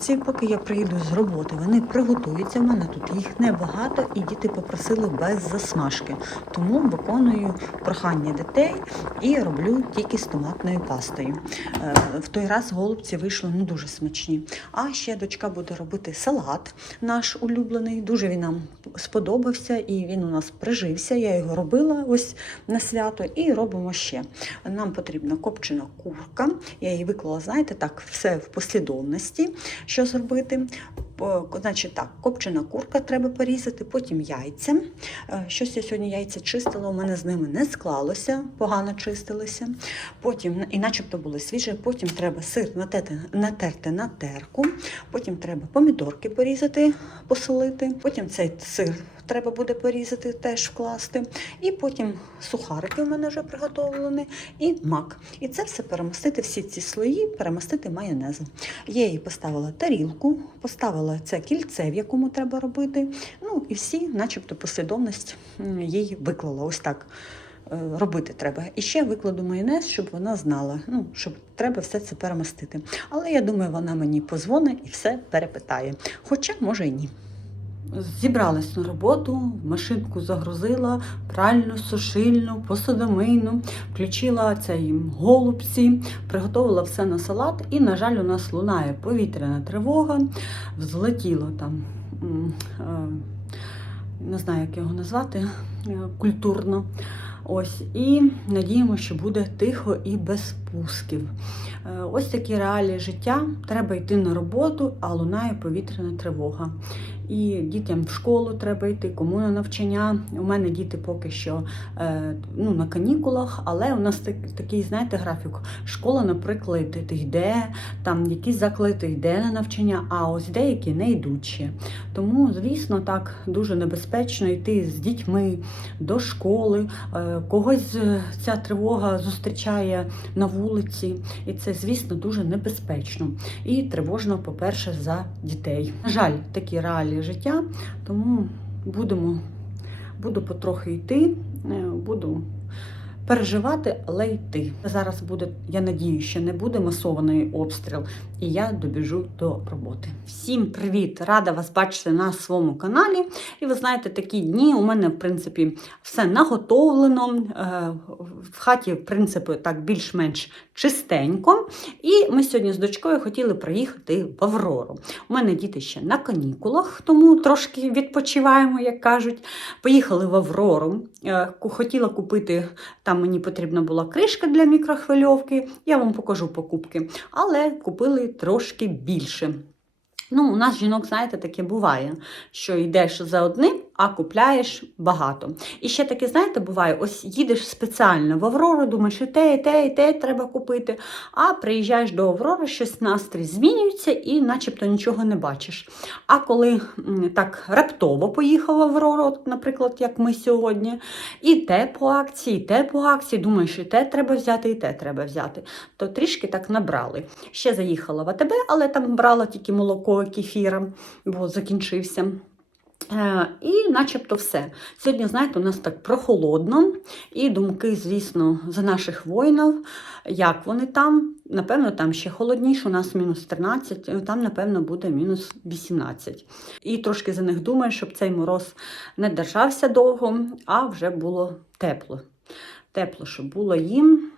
голубці, поки я приїду з роботи, вони приготуються. У мене тут їх небагато, і діти попросили без засмажки. Тому виконую прохання дітей і роблю тільки з томатною пастою. Е, В той раз голубці вийшли ну дуже смачні. А ще дочка буде робити салат наш улюблений. Дуже він нам сподобався і він у нас прижився. Я його робила ось на свято і робимо ще. Нам потрібна копчена курка. Я її виклала, знаєте, так, все в послідовності, що зробити. Значить, так, копчена курка треба порізати, потім яйця. Е, Щось я сьогодні яйця чистила, у мене з ними не склалося, погано чистилися. Потім, і начебто були свіжі, потім треба сир натерти, натерти на терку, потім треба помідорки порізати, посолити, потім цей сир треба буде порізати, теж вкласти. І потім сухарики у мене вже приготовлені, і мак. І це все перемастити, всі ці слої, перемастити майонезом. Я їй поставила тарілку, поставила це кільце, в якому треба робити. Ну і всі, начебто, послідовність їй виклала. Ось так. е, Робити треба. І ще викладу майонез, щоб вона знала, ну, щоб треба все це перемастити. Але я думаю, вона мені позвонить і все перепитає. Хоча, може, і ні. Зібралась на роботу, машинку загрузила, пральну, сушильну, посудомийну, включила цей голубці, приготувала все на салат. І, на жаль, у нас лунає повітряна тривога. Взлетіло там, е, не знаю, як його назвати, е, культурно. Ось, і надіємося, що буде тихо і без пусків. Е, Ось такі реалії життя. Треба йти на роботу, а лунає повітряна тривога. І дітям в школу треба йти, кому на навчання. У мене діти поки що е, ну, на канікулах, але у нас так, такий, знаєте, графік. Школа, наприклад, йде, там якісь заклади йде на навчання, а ось деякі не ще. Тому, звісно, так дуже небезпечно йти з дітьми до школи. Е, Когось е, ця тривога зустрічає на вулиці, і це, звісно, дуже небезпечно і тривожно, по-перше, за дітей. На жаль, такі реалії життя, тому будемо, буду потрохи йти, е, буду переживати, але йти. Зараз буде, я надію, що не буде масований обстріл, і я добіжу до роботи. Всім привіт! Рада вас бачити на своєму каналі. І ви знаєте, такі дні у мене, в принципі, все наготовлено. Е, В хаті, в принципі, так більш-менш чистенько. І ми сьогодні з дочкою хотіли приїхати в Аврору. У мене діти ще на канікулах, тому трошки відпочиваємо, як кажуть. Поїхали в Аврору. Е, Хотіла купити, там мені потрібна була кришка для мікрохвильовки. Я вам покажу покупки, але купили трошки більше. Ну, у нас жінок, знаєте, таке буває, що йдеш за одним, а купляєш багато. І ще таке, знаєте, буває, ось їдеш спеціально в Аврору, думаєш, і те, і те, і те треба купити. А приїжджаєш до Аврори, щось настрій змінюється і начебто нічого не бачиш. А коли так раптово поїхав в Аврору, наприклад, як ми сьогодні, і те по акції, і те по акції, думаєш, і те треба взяти, і те треба взяти, то трішки так набрали. Ще заїхала в АТБ, але там брала тільки молоко кефіром, бо закінчився. Е, І начебто все. Сьогодні, знаєте, у нас так прохолодно, і думки, звісно, за наших воїнів, як вони там. Напевно, там ще холодніше, у нас мінус 13, е, там, напевно, буде мінус 18. І трошки за них думаю, щоб цей мороз не держався довго, а вже було тепло. Тепло, щоб було їм.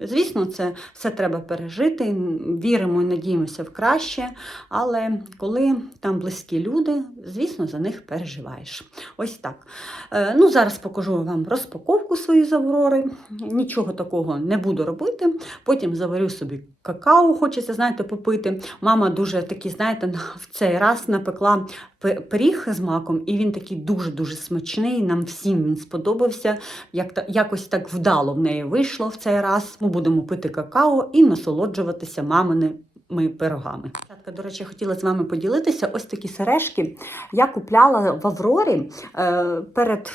Звісно, це все треба пережити. Віримо і надіємося в краще. Але коли там близькі люди, звісно, за них переживаєш. Ось так. Е, ну, зараз покажу вам розпаковку свої з Аврори. Нічого такого не буду робити. Потім заварю собі какао, хочеться, знаєте, попити. Мама дуже такий, знаєте, в цей раз напекла пе- пиріг з маком, і він такий дуже-дуже смачний. Нам всім він сподобався. Як та, якось так вдало в неї вийшло в цей раз. Ми будемо пити какао і насолоджуватися маминими пирогами. Дівчатка, До речі, хотіла з вами поділитися. Ось такі сережки я купляла в Аврорі е, перед.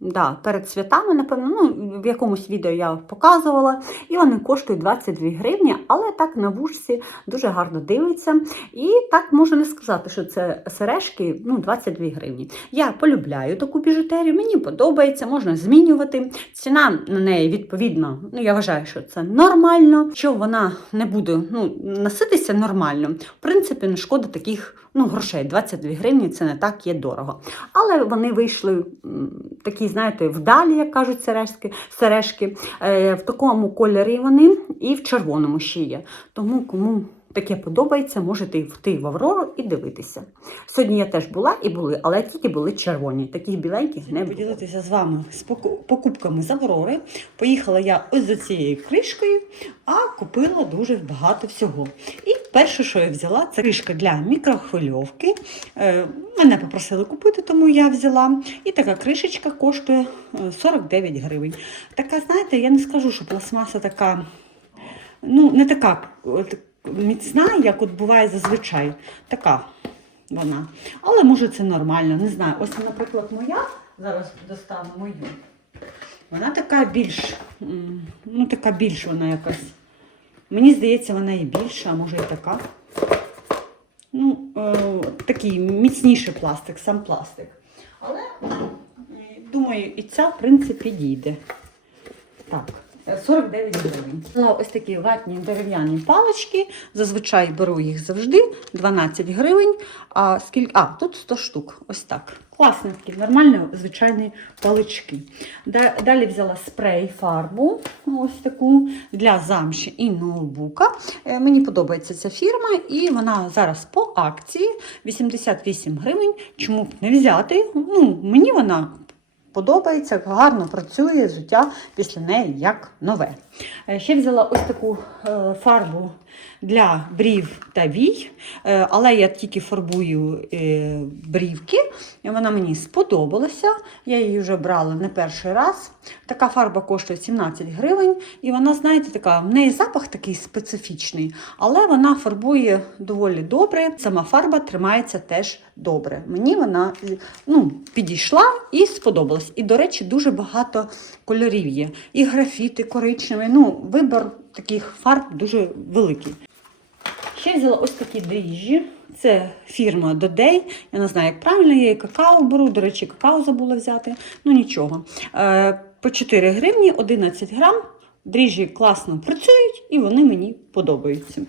Да, перед святами, напевно, ну, в якомусь відео я показувала, і вони коштують 22 гривні, але так на вушці дуже гарно дивиться. І так можу не сказати, що це сережки ну, 22 гривні. Я полюбляю таку біжутерію, мені подобається, можна змінювати. Ціна на неї відповідно, ну я вважаю, що це нормально. Що вона не буде ну, носитися нормально, в принципі, не шкода таких ну, грошей. 22 гривні це не так є дорого. Але вони вийшли такі, знаєте, вдалі, як кажуть сережки, сережки. Е, в такому кольорі вони і в червоному ще є. Тому кому таке подобається, можете йти в Аврору і дивитися. Сьогодні я теж була і були, але тільки були червоні. Таких біленьких не було. Поділитися з вами з покупками з Аврори. Поїхала я ось за цією кришкою, а купила дуже багато всього. І перше, що я взяла, це кришка для мікрохвильовки. Е, Мене попросили купити, тому я взяла. І така кришечка коштує е, 49 гривень. Така, знаєте, я не скажу, що пластмаса така, ну, не така міцна, як от буває зазвичай. Така вона. Але може це нормально, не знаю. Ось, наприклад, моя, зараз достану мою. Вона така більш, ну така більш вона якась. Мені здається, вона і більша, а може і така. Ну, е, такий міцніший пластик, сам пластик. Але думаю, і ця, в принципі, дійде. Так, 49 гривень. Взяла ось такі ватні дерев'яні палички. Зазвичай беру їх завжди 12 гривень. А скільки. А, тут 100 штук. Ось так. Класні такі, нормальні, звичайні палички. Далі взяла спрей фарбу, ось таку для замші і ноутбука. Е, Мені подобається ця фірма, і вона зараз по акції 88 гривень. Чому б не взяти? Ну, мені вона подобається, гарно працює взуття після неї як нове. Е, Ще взяла ось таку е, фарбу для брів та вій, е, але я тільки фарбую е, брівки. Вона мені сподобалася. Я її вже брала не перший раз. Така фарба коштує 17 гривень, і вона, знаєте, така, в неї запах такий специфічний, але вона фарбує доволі добре. Сама фарба тримається теж добре. Мені вона ну, підійшла і сподобалась. І, до речі, дуже багато кольорів є. І графіт, і коричневий. Ну, вибір таких фарб дуже великий. Ще взяла ось такі дріжджі. Це фірма Додей. Я не знаю, як правильно, я і какао беру. До речі, какао забула взяти. Ну нічого. Е, По 4 гривні 11 грам. Дріжджі класно працюють і вони мені подобаються.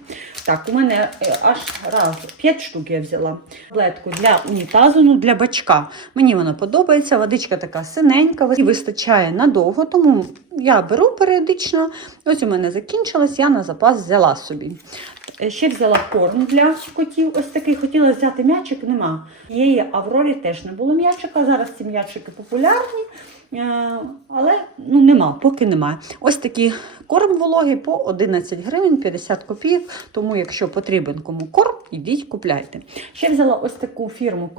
Так, у мене е, аж раз 5 штук я взяла. Таблетку для унітазу, ну для бачка. Мені вона подобається. Водичка така синенька, і вистачає надовго, тому я беру періодично. Ось у мене закінчилось, я на запас взяла собі. Е, Ще взяла корм для котів. Ось такий. Хотіла взяти м'ячик, нема. Її Аврорі теж не було м'ячика. Зараз ці м'ячики популярні. Е, Але ну, нема, поки немає. Ось такий корм вологий по 11 гривень 50 копійок. Тому, якщо потрібен кому корм, ідіть купляйте. Ще взяла ось таку фірму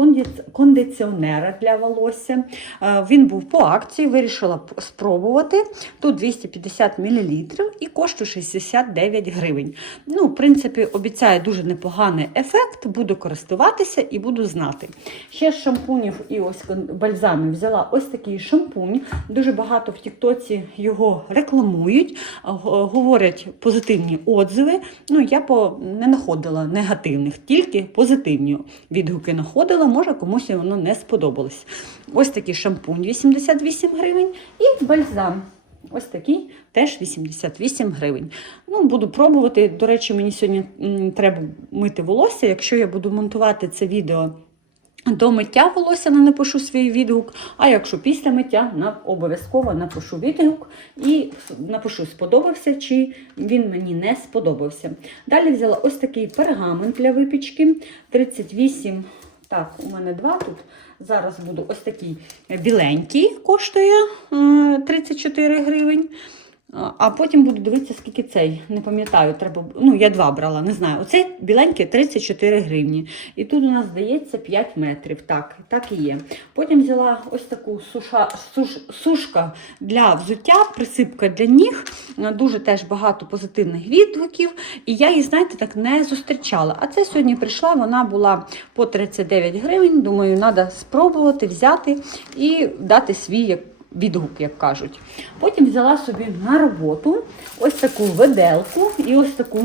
кондиціонера для волосся. Е, Він був по акції, вирішила спробувати. Тут 250 мл і коштує 69 гривень. Ну, в принципі, обіцяє дуже непоганий ефект. Буду користуватися і буду знати. Ще з шампунів і ось бальзамів взяла ось такий шампунь. Дуже багато в Тіктоці його рекламують, говорять позитивні отзиви. Ну, я по не знаходила негативних, тільки позитивні відгуки знаходила. Може, комусь воно не сподобалось. Ось такий шампунь 88 гривень і бальзам. Ось такий теж 88 гривень. Ну, буду пробувати. До речі, мені сьогодні треба мити волосся. Якщо я буду монтувати це відео до миття волосся, не напишу свій відгук. А якщо після миття, обов'язково напишу відгук і напишу, сподобався чи він мені не сподобався. Далі взяла ось такий пергамент для випічки 38. Так, у мене два тут. Зараз буду ось такий біленький, коштує е, 34 гривень. А- потім буду дивитися, скільки цей. Не пам'ятаю, треба. Ну, я два брала, не знаю. Оцей біленький 34 гривні. І тут у нас здається 5 метрів. Так, так і є. Потім взяла ось таку суша, суш, сушка для взуття, присипка для ніг. Дуже теж багато позитивних відгуків. І я її, знаєте, так не зустрічала. А це сьогодні прийшла, вона була по 39 гривень. Думаю, треба спробувати взяти і дати свій як відгук, як кажуть. Потім взяла собі на роботу ось таку виделку і ось таку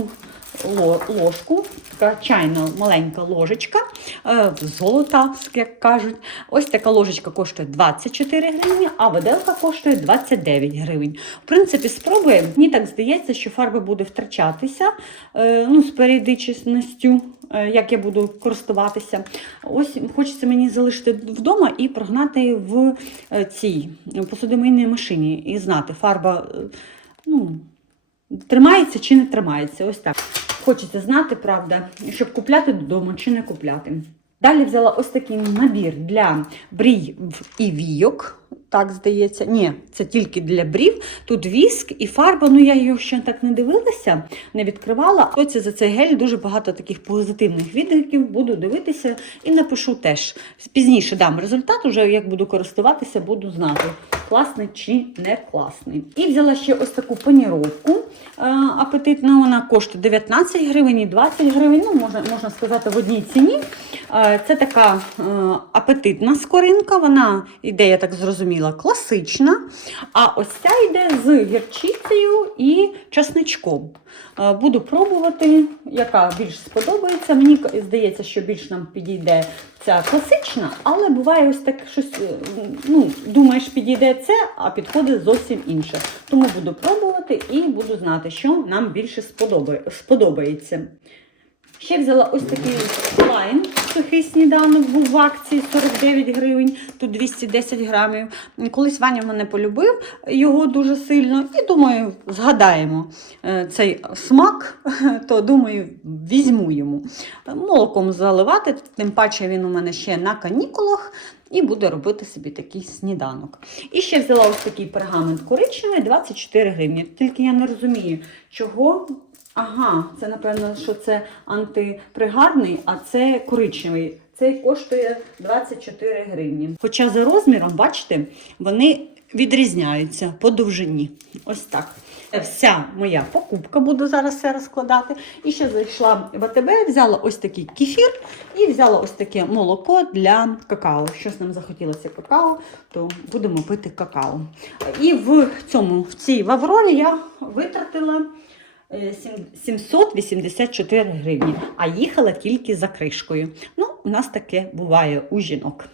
ложку, така чайна маленька ложечка, е, золота, як кажуть. Ось така ложечка коштує 24 гривні, а виделка коштує 29 гривень. В принципі, спробуємо. Мені так здається, що фарби буде втрачатися е, ну, з періодичністю, е, як я буду користуватися. Ось хочеться мені залишити вдома і прогнати в цій посудомийній машині і знати, фарба ну, тримається чи не тримається. Ось так. Хочеться знати, правда, щоб купляти додому чи не купляти. Далі взяла ось такий набір для брій і війок. Так здається, ні, це тільки для брів. Тут віск і фарба. Ну я його ще так не дивилася, не відкривала. Оце за цей гель дуже багато таких позитивних відгуків. Буду дивитися і напишу теж. Пізніше дам результат, уже як буду користуватися, буду знати, класний чи не класний. І взяла ще ось таку паніровку е, апетитну. Вона коштує 19 гривень і 20 гривень. Ну, можна, можна сказати, в одній ціні. Е, Це така е, апетитна скоринка, вона йде, я так зрозуміла, класична. А ось ця йде з гірчицею і часничком. Е, Буду пробувати, яка більш сподобається. Мені здається, що більш нам підійде ця класична, але буває ось так щось, е, ну, думаєш, підійде це, а підходить зовсім інше. Тому буду пробувати і буду знати, що нам більше сподобає- сподобається. Ще взяла ось такий лайн, сухий сніданок, був в акції 49 гривень, тут 210 грамів. Колись Ваня мене полюбив його дуже сильно, і думаю, згадаємо е, цей смак, то думаю, візьму йому. Молоком заливати, тим паче він у мене ще на канікулах. І буду робити собі такий сніданок. І ще взяла ось такий пергамент коричневий 24 гривні. Тільки я не розумію, чого Ага, це напевно, що це антипригарний, а це коричневий. Цей коштує 24 гривні. Хоча за розміром, бачите, вони відрізняються по довжині. Ось так. Вся моя покупка, буду зараз все розкладати. І ще зайшла в АТБ, взяла ось такий кефір і взяла ось таке молоко для какао. Щось нам захотілося какао, то будемо пити какао. І в цьому, в цій в Аврорі я витратила. Е, сім- 784 гривні, а їхала тільки за кришкою. Ну, у нас таке буває у жінок.